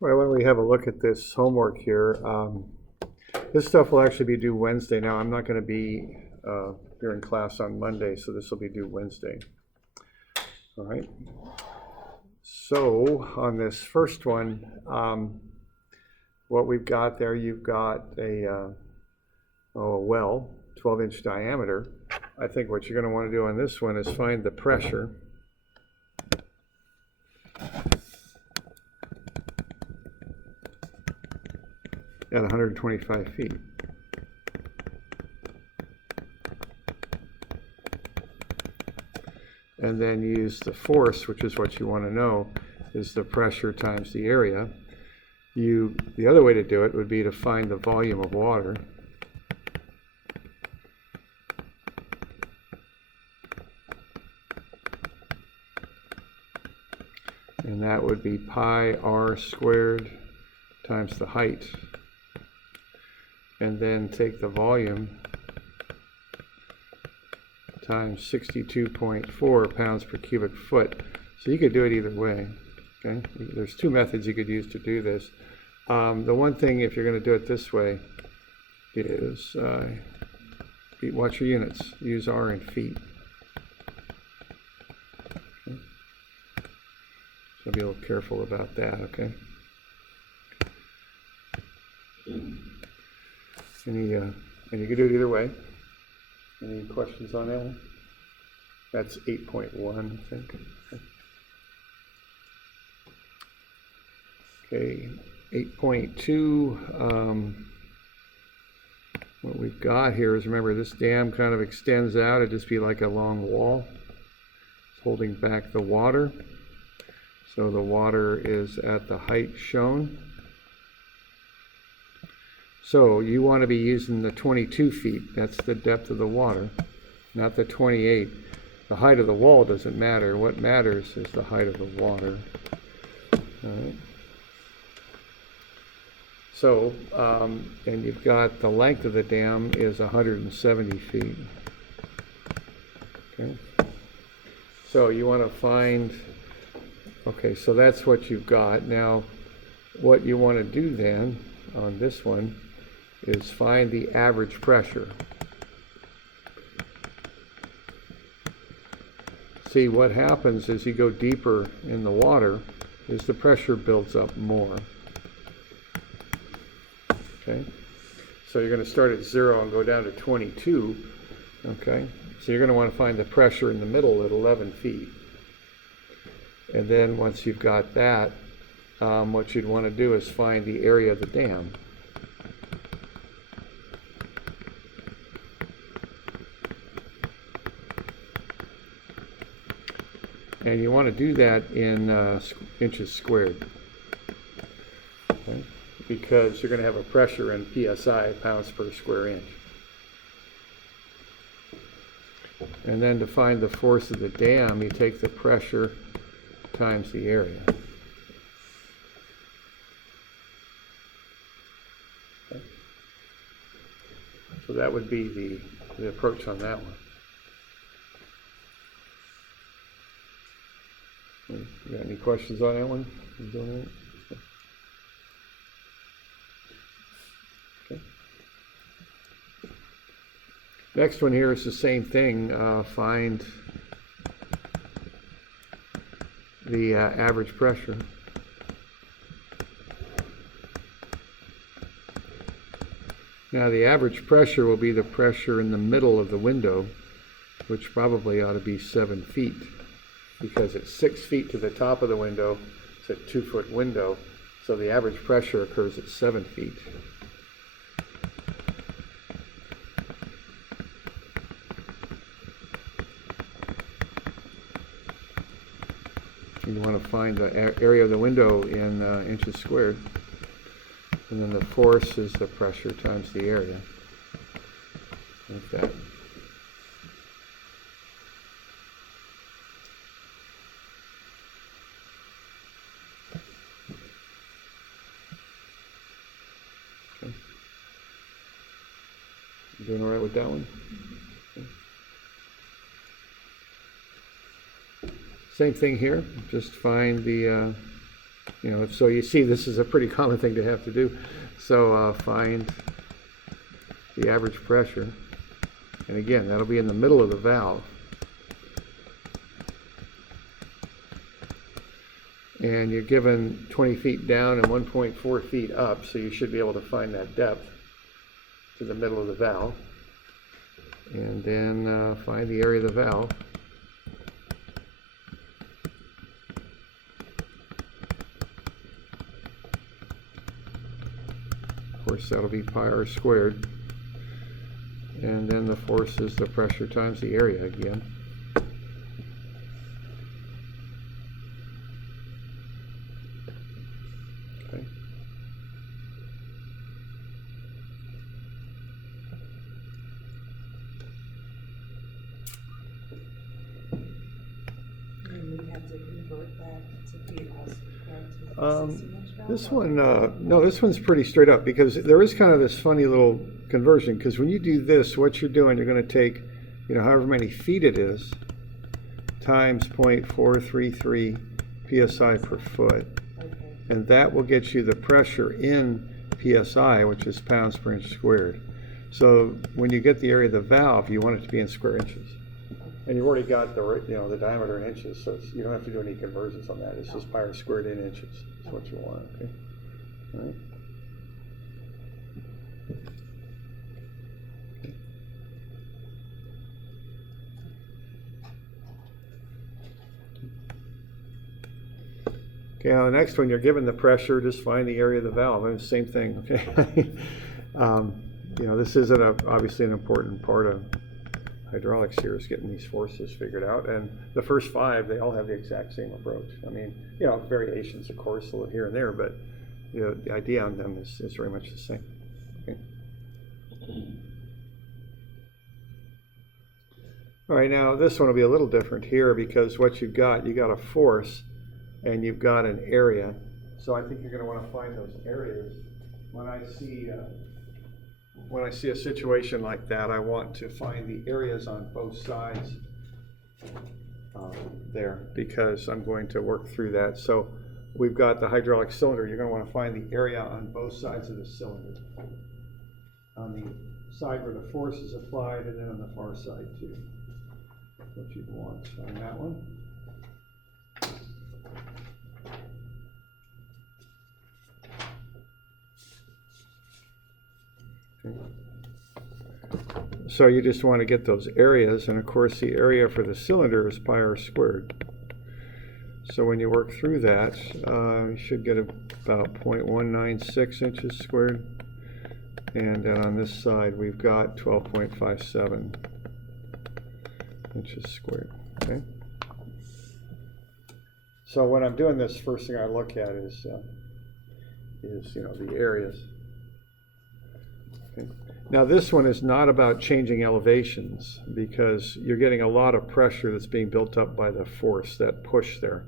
Well, when we have a look at this homework here, this stuff will actually be due Wednesday. Now, I'm not going to be here in class on Monday, so this will be due Wednesday. All right. So on this first one, what we've got there, you've got a well, 12-inch diameter. I think what you're going to want to do on this one is find the pressure. At 125 feet. And then use the force, which is what you want to know, is the pressure times the area. The other way to do it would be to find the volume of water. And that would be pi r squared times the height. And then take the volume times 62.4 pounds per cubic foot. So you could do it either way. Okay, there's two methods you could use to do this. The one thing, if you're going to do it this way, is watch your units. Use R in feet. Okay. So be a little careful about that. Okay. And you can do it either way. Any questions on that one? That's 8.1, I think. Okay, 8.2. What we've got here is, remember, this dam kind of extends out. It'd just be like a long wall. It's holding back the water. So the water is at the height shown. So you want to be using the 22 feet. That's the depth of the water, not the 28. The height of the wall doesn't matter. What matters is the height of the water. All right. So, and you've got the length of the dam is 170 feet. Okay. So you want to find, okay, so that's what you've got. Now, what you want to do then on this one is find the average pressure. See, what happens as you go deeper in the water is the pressure builds up more. Okay, so you're going to start at 0 and go down to 22. Okay, so you're going to want to find the pressure in the middle at 11 feet. And then once you've got that, what you'd want to do is find the area of the dam. And you want to do that in inches squared, okay? Because you're going to have a pressure in PSI, pounds per square inch. And then to find the force of the dam, you take the pressure times the area. Okay. So that would be the approach on that one. You got any questions on that one? You doing that? Okay. Next one here is the same thing. Find the average pressure. Now the average pressure will be the pressure in the middle of the window, which probably ought to be 7 feet. Because it's 6 feet to the top of the window, it's a 2-foot window, so the average pressure occurs at 7 feet. You want to find the area of the window in inches squared, and then the force is the pressure times the area, like that. Doing all right with that one? Okay. Same thing here. Just find the You know, so you see this is a pretty common thing to have to do. So find the average pressure. And again, that'll be in the middle of the valve. And you're given 20 feet down and 1.4 feet up, so you should be able to find that depth to the middle of the valve. And then find the area of the valve. Of course, that'll be pi r squared. And then the force is the pressure times the area again. Okay. And we have to convert that to feet also, correct? This one, no, this one's pretty straight up because there is kind of this funny little conversion, because when you do this, what you're doing, you're going to take, you know, however many feet it is times 0.433 psi per foot. Okay. And that will get you the pressure in psi, which is pounds per inch squared. So when you get the area of the valve, you want it to be in square inches. And you've already got the, you know, the diameter in inches, so you don't have to do any conversions on that. It's just pi r squared in inches. That's what you want. Okay. All right. Okay, now the next one, you're given the pressure, just find the area of the valve. And same thing, okay? You know, this isn't obviously an important part of hydraulics here, is getting these forces figured out. And the first 5, they all have the exact same approach. I mean, you know, variations, of course, a little here and there, but you know, the idea on them is very much the same. Okay. All right, now this one will be a little different here because what you got a force and you've got an area. So I think you're going to want to find those areas. When I see a situation like that, I want to find the areas on both sides there, because I'm going to work through that. So we've got the hydraulic cylinder. You're going to want to find the area on both sides of the cylinder. On the side where the force is applied, and then on the far side too. What you'd want on that one. Okay. So you just want to get those areas, and of course the area for the cylinder is pi r squared. So when you work through that, you should get about 0.196 inches squared. And then on this side we've got 12.57 inches squared. Okay. So when I'm doing this, first thing I look at is you know, the areas. Okay. Now this one is not about changing elevations, because you're getting a lot of pressure that's being built up by the force, that push there.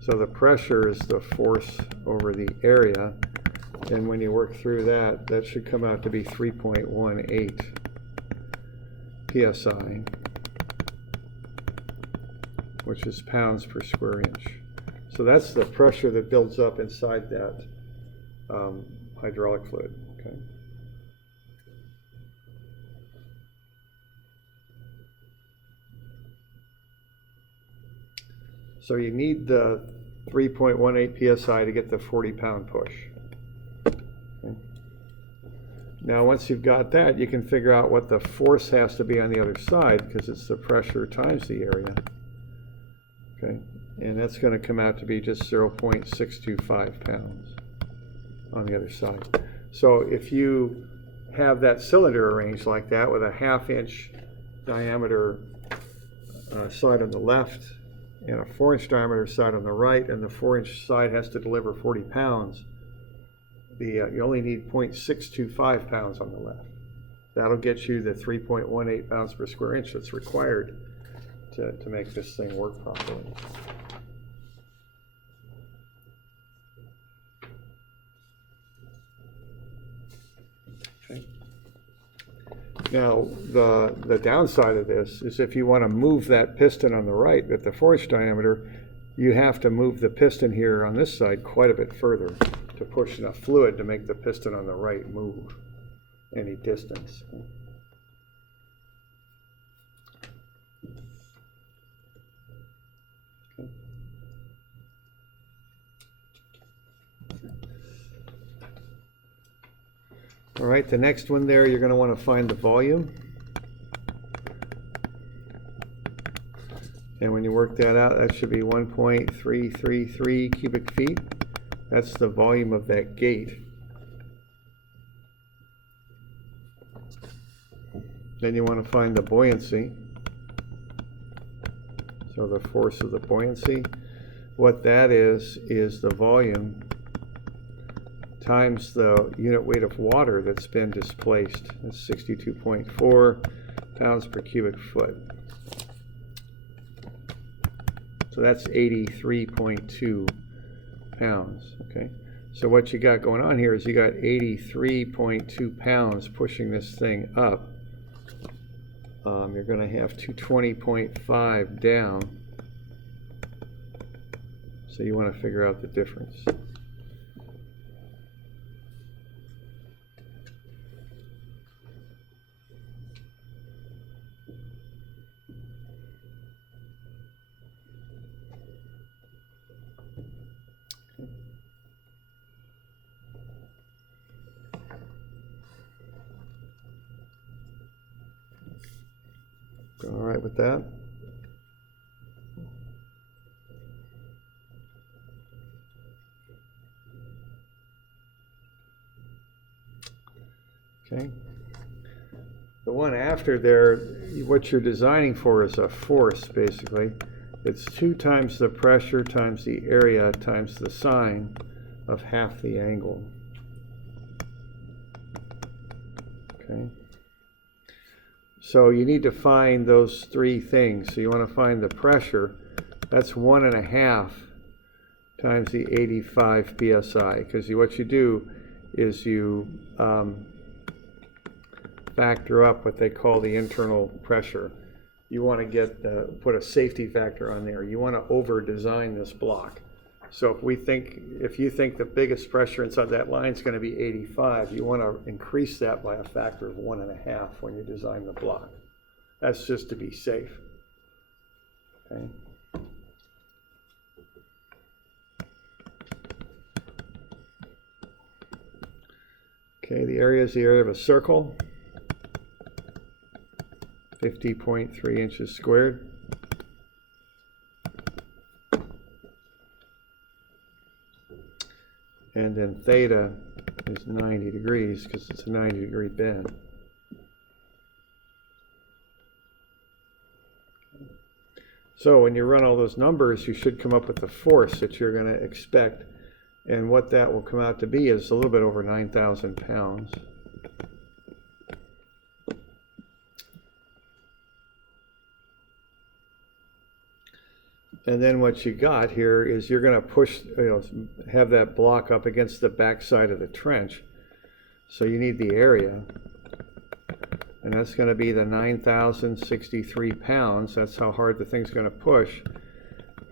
So the pressure is the force over the area, and when you work through that, that should come out to be 3.18 psi, which is pounds per square inch. So that's the pressure that builds up inside that hydraulic fluid. Okay. So you need the 3.18 psi to get the 40-pound push. Okay. Now once you've got that, you can figure out what the force has to be on the other side, because it's the pressure times the area. Okay, and that's going to come out to be just 0.625 pounds on the other side. So if you have that cylinder arranged like that with a 1/2-inch diameter side on the left and a 4-inch diameter side on the right, and the 4-inch side has to deliver 40 pounds, you only need 0.625 pounds on the left. That'll get you the 3.18 pounds per square inch that's required to make this thing work properly. Okay. Now, the downside of this is if you want to move that piston on the right at the 4-inch diameter, you have to move the piston here on this side quite a bit further to push enough fluid to make the piston on the right move any distance. All right, the next one there, you're going to want to find the volume. And when you work that out, that should be 1.333 cubic feet. That's the volume of that gate. Then you want to find the buoyancy. So the force of the buoyancy. What that is the volume times the unit weight of water that's been displaced. That's 62.4 pounds per cubic foot. So that's 83.2 pounds, okay? So what you got going on here is you got 83.2 pounds pushing this thing up. You're going to have 220.5 down. So you want to figure out the difference. All right with that? Okay. The one after there, what you're designing for is a force, basically. It's 2 times the pressure times the area times the sine of half the angle. Okay. So you need to find those 3 things. So you want to find the pressure. That's 1.5 times the 85 psi. Because what you do is you factor up what they call the internal pressure. You want to put a safety factor on there. You want to over-design this block. So if you think the biggest pressure inside that line is going to be 85, you want to increase that by a factor of 1.5 when you design the block. That's just to be safe. Okay. Okay, the area is the area of a circle, 50.3 inches squared. And then theta is 90 degrees because it's a 90-degree bend. So when you run all those numbers, you should come up with the force that you're going to expect. And what that will come out to be is a little bit over 9,000 pounds. And then what you got here is you're going to push, have that block up against the back side of the trench. So you need the area. And that's going to be the 9,063 pounds. That's how hard the thing's going to push.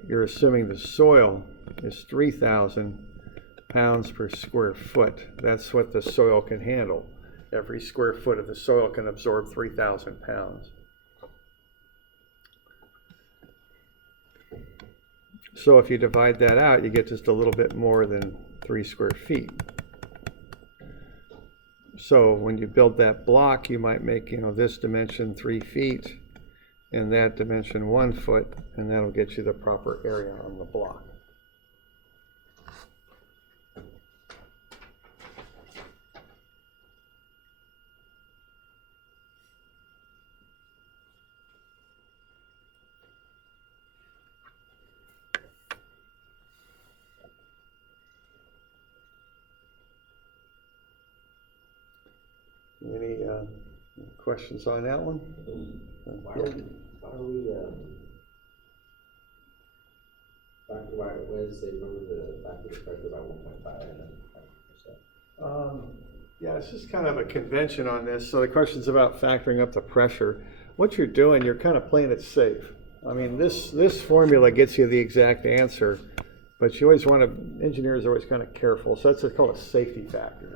You're assuming the soil is 3,000 pounds per square foot. That's what the soil can handle. Every square foot of the soil can absorb 3,000 pounds. So if you divide that out, you get just a little bit more than 3 square feet. So when you build that block, you might make, this dimension 3 feet and that dimension 1 foot, and that'll get you the proper area on the block. Any questions on that one? Why are we why does they remember the factor of pressure about 1.5 and then 5%? Yeah, it's just kind of a convention on this. So the question's about factoring up the pressure. What you're doing, you're kind of playing it safe. I mean, this formula gets you the exact answer, but you always want to, engineers are always kind of careful, so that's called a safety factor.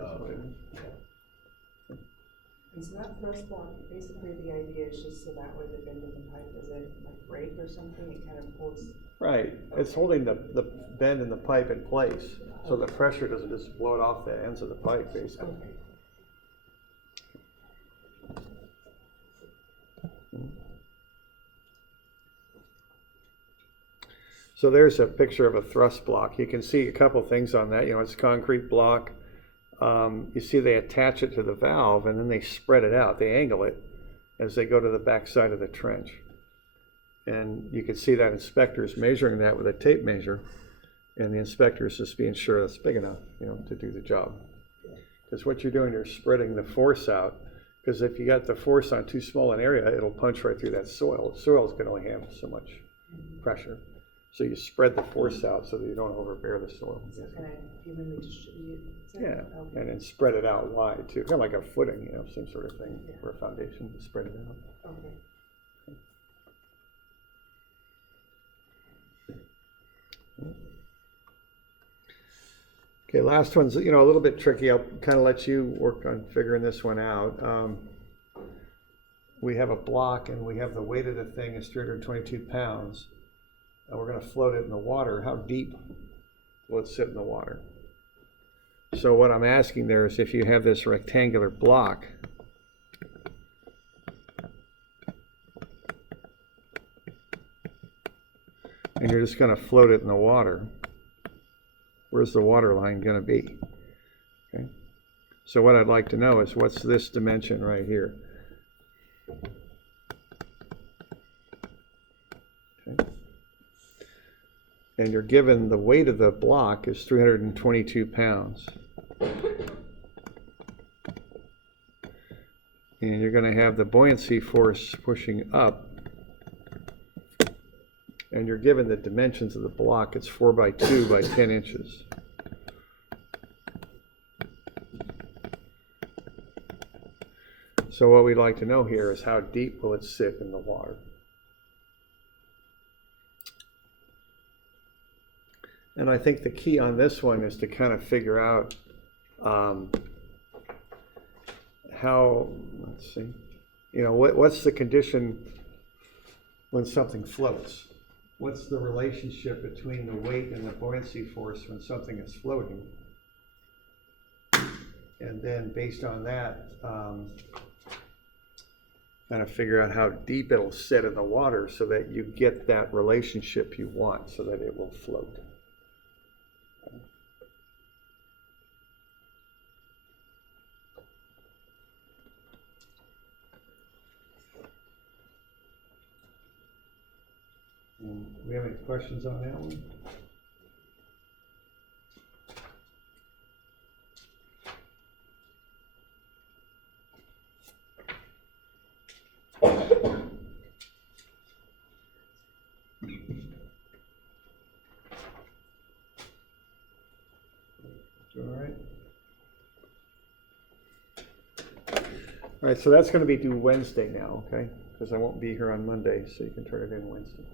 And so that thrust block, basically the idea is just so that way the bend in the pipe doesn't like break or something, it kind of holds. Right, it's holding the bend in the pipe in place, so the pressure doesn't just blow it off the ends of the pipe, basically. Okay. So there's a picture of a thrust block. You can see a couple things on that. You know, it's a concrete block. You see they attach it to the valve and then they spread it out. They angle it as they go to the back side of the trench. And you can see that inspector's measuring that with a tape measure, and the inspector's just being sure it's big enough, you know, to do the job. Because what you're doing, you're spreading the force out. Because if you got the force on too small an area, it'll punch right through that soil. Soils can only handle so much pressure. So you spread the force out so that you don't overbear the soil. So kind of evenly distributed. Yeah, Okay. and then spread it out wide too, kind of like a footing, you know, same sort of thing for a foundation, spread it out. Okay. Okay, last one's, you know, a little bit tricky. I'll kind of let you work on figuring this one out. We have a block and we have the weight of the thing is 322 pounds. And we're going to float it in the water. How deep will it sit in the water? So what I'm asking there is if you have this rectangular block, and you're just going to float it in the water, where's the water line going to be? Okay. So what I'd like to know is what's this dimension right here? Okay. And you're given the weight of the block is 322 pounds. And you're going to have the buoyancy force pushing up. And you're given the dimensions of the block. It's 4 by 2 by 10 inches. So what we'd like to know here is how deep will it sit in the water? And I think the key on this one is to kind of figure out how, let's see, you know, what's the condition when something floats? What's the relationship between the weight and the buoyancy force when something is floating? And then based on that, kind of figure out how deep it'll sit in the water so that you get that relationship you want so that it will float. Do we have any questions on that one? All right. All right, so that's going to be due Wednesday now, okay? Because I won't be here on Monday, so you can turn it in Wednesday.